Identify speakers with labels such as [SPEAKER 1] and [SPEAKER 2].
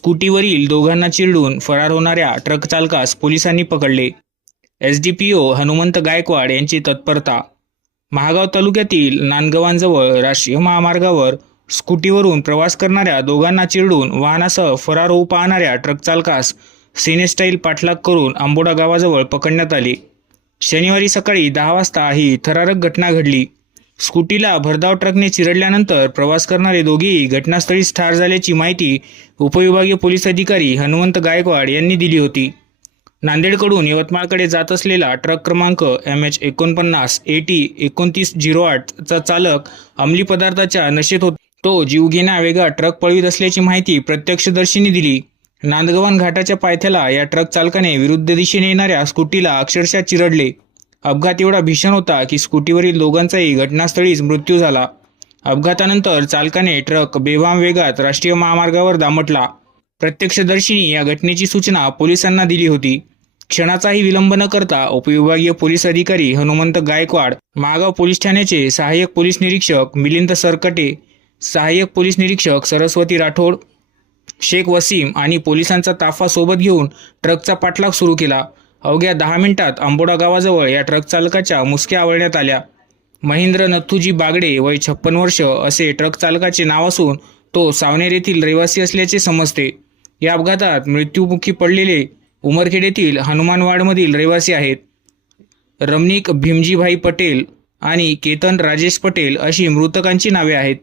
[SPEAKER 1] स्कूटीवरील दोघांना चिरडून फरार होणाऱ्या ट्रक चालकास पोलिसांनी पकडले. S D P O Hanumant Gaikwad यांची तत्परता. महागाव तालुक्यातील नांदगवांजवळ राष्ट्रीय महामार्गावर स्कूटीवरून प्रवास करणाऱ्या दोघांना चिरडून वाहनासह फरार होऊ पाहणाऱ्या ट्रक चालकास सिनेस्टाईल पाठलाग करून आंबोडा गावाजवळ पकडण्यात आले. शनिवारी सकाळी दहा वाजता ही थरारक घटना घडली. स्कूटीला भरधाव ट्रकने चिरडल्यानंतर प्रवास करणारे दोघेही घटनास्थळीच ठार झाल्याची माहिती उपविभागीय पोलीस अधिकारी हनुमंत गायकवाड यांनी दिली होती. नांदेडकडून यवतमाळकडे जात असलेला ट्रक क्रमांक एम एच एकोणपन्नास ए टी एकोणतीस झिरो आठचा चालक अंमली पदार्थाच्या नशेत होता. तो जीवघेण्या वेगात ट्रक पळवित असल्याची माहिती प्रत्यक्षदर्शींनी दिली. नांदगवान घाटाच्या पायथ्याला या ट्रक चालकाने विरुद्ध दिशेने येणाऱ्या स्कूटीला अक्षरशः चिरडले. अपघात एवढा भीषण होता की स्कूटीवरील दोघांचाही घटनास्थळीच मृत्यू झाला. अपघातानंतर चालकाने ट्रक बेवाम वेगात राष्ट्रीय महामार्गावर दामटला. प्रत्यक्षदर्शींनी या घटनेची सूचना पोलिसांना दिली होती. क्षणाचाही विलंब न करता उपविभागीय पोलीस अधिकारी हनुमंत गायकवाड मागाव पोलीस ठाण्याचे सहाय्यक पोलीस निरीक्षक मिलिंद सरकटे सहाय्यक पोलीस निरीक्षक सरस्वती राठोड शेख वसीम आणि पोलिसांचा ताफा सोबत घेऊन ट्रकचा पाठलाग सुरू केला. अवघ्या दहा मिनिटात आंबोडा गावाजवळ या ट्रक चालकाच्या मुसक्या आवळण्यात आल्या. महेंद्र नथुजी बागडे वय छप्पन वर्ष असे ट्रक चालकाचे नाव असून तो सावनेर येथील रहिवासी असल्याचे समजते. या अपघातात मृत्युमुखी पडलेले उमरखेड येथील हनुमानवाडमधील रहिवासी आहेत. रमणिक भीमजीभाई पटेल आणि केतन राजेश पटेल अशी मृतकांची नावे आहेत.